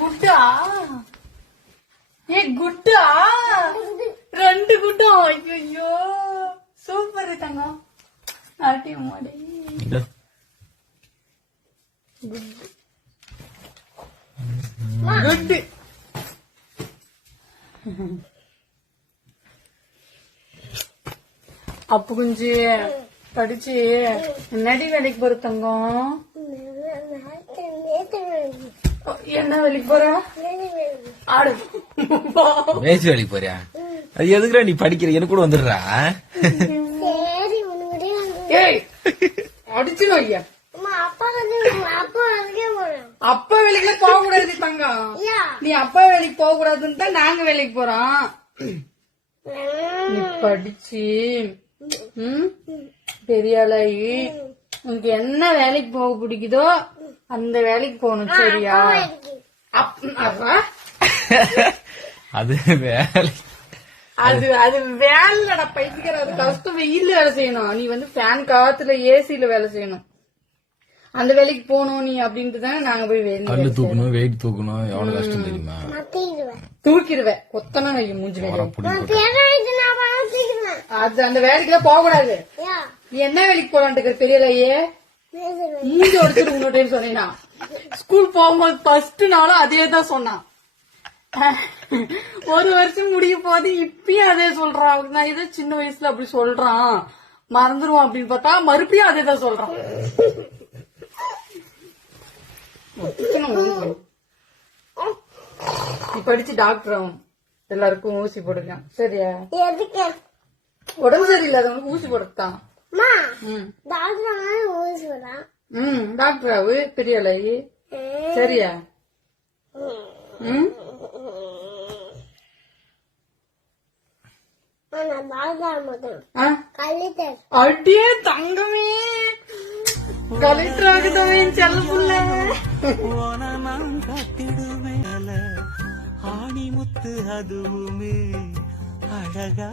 குட்டா ஏ குட்டா 2 குட்டா. ஐயோ சூப்பர் தங்கம். நாட்டியம் மாடி குட். அப்பு குஞ்சு படிச்சு என்னடி வேலைக்கு போற தங்கம்? என்ன வேலைக்கு போற? மேய்ச்சி வேலைக்கு போறியா? அது எதுக்குடா நீ படிக்கிற? எனக்கு கூட வந்துடுறா. ஏய் அடிச்சுடும் ஐயா. அப்பா வேலைக்கு போக கூடாது தங்கம். நீ அப்பா வேலைக்கு போக கூடாதுன்னு தான் நாங்க வேலைக்கு போறோம். நீ படிச்சு பெரிய ஆளாயி உனக்கு என்ன வேலைக்கு போக பிடிக்குதோ அந்த வேலைக்கு போகணும். சரியா? அது வேலை, அது அது வேலைடா பைத்திக்கிற. அது கஷ்டம். வெயில்ல வேலை செய்யணும். நீ ஃபேன் காத்துல ஏசில வேலை செய்யணும். அந்த வேலைக்கு போகணும் நீ அப்படின்ட்டு தானே நாங்க போய் கல்லு தூக்கணும், வெயிட் தூக்கணும். எவ்வளவு கஷ்டம் தெரியுமா? தூக்கிடுவேன். கொத்தனா வைக்க மூஞ்சி. அது அந்த வேலைக்குலாம் போக கூடாது. நீ என்ன வேலைக்கு போலான்ட்டு தெரியலையே. மூஞ்சி உடச்சிட்டு இன்னொரு டைம் சொன்னீங்கன்னா ஸ்கூல் போகும்போது ஃபர்ஸ்ட் நாளும் அதே தான் சொன்னான். 1 வருஷம் முடிய போது இப்பயும் அதே சொல்றான். நான் ஏதோ சின்ன வயசுல அப்படி சொல்றான் மறந்துருவான் அப்படின்னு பார்த்தா மறுபடியும் அதே தான் சொல்றான். நீ படிச்சு டாக்டர் ஆகும். எல்லாருக்கும் ஊசி போடுங்க. சரியா? உடம்பு சரியில்லாதவனுக்கு ஊசி போடுத்தான். டாக்டர் ஆகு பெரிய ஆளாயி. சரியா? அடியே தங்கமே கலெக்டர் ஆகுதவே செல்ல புள்ள. ஆணி முத்து அதுவுமே அழகா